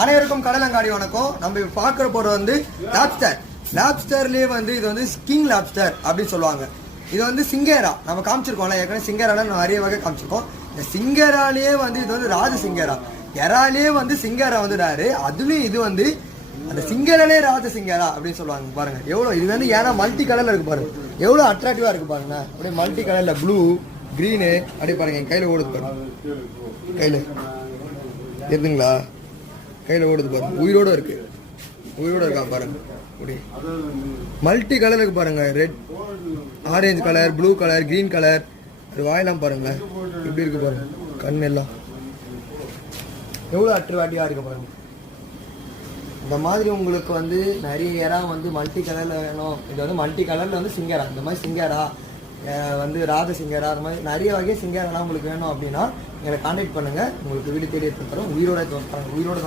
அனைவருக்கும் கடலங்காடி வணக்கம். நம்ம இப்போ பார்க்குற பொருள் வந்து லாப்ஸ்டர். லாப்ஸ்டர்லேயே வந்து இது வந்து கிங் லாப்ஸ்டர் அப்படின்னு சொல்லுவாங்க. இது வந்து சிங்கேரா நம்ம காமிச்சிருக்கோம்ல, ஏற்கனவே சிங்கேரால நிறைய வகை காமிச்சிருக்கோம். இந்த சிங்கேராலேயே வந்து இது வந்து ராஜ சிங்கேரா, எறாலே வந்து சிங்கேரா வந்து ராரு. அதுலேயும் இது வந்து அந்த சிங்கேராலே ராஜ சிங்கேரா அப்படின்னு சொல்லுவாங்க. பாருங்க எவ்வளோ இது வந்து ஏன்னா மல்டி கலரில் இருக்கு பாருங்க, எவ்வளோ அட்ராக்டிவாக இருக்கு பாருங்க. அப்படியே மல்டி கலரில் ப்ளூ க்ரீனு அப்படியே பாருங்க. என் கையில் ஓடுது பாருங்க, கையில் இருக்குங்களா, கையில் ஓடுது பாருங்க. உயிரோட இருக்கு, உயிரோட இருக்கா பாருங்க. அப்படி மல்டி கலர் இருக்கு பாருங்க. Red, orange colour, blue colour, green colour. அது வாயெல்லாம் பாருங்களேன் எப்படி இருக்கு பாருங்க. கண் எல்லாம் எவ்வளோ அட்ராக்டிவாக இருக்கு பாருங்க. இந்த மாதிரி உங்களுக்கு வந்து நிறைய இறா வந்து மல்டி கலரில் வேணும். இது வந்து மல்டி கலரில் வந்து சிங்கரா, இந்த மாதிரி சிங்கரா வந்து ராஜ சிங்கரா, அந்த மாதிரி நிறைய வகை சிங்கரெல்லாம் உங்களுக்கு வேணும் அப்படின்னா எங்களை கான்டாக்ட் பண்ணுங்கள். உங்களுக்கு வீடு தேடி எடுத்து தரோம். உயிரோட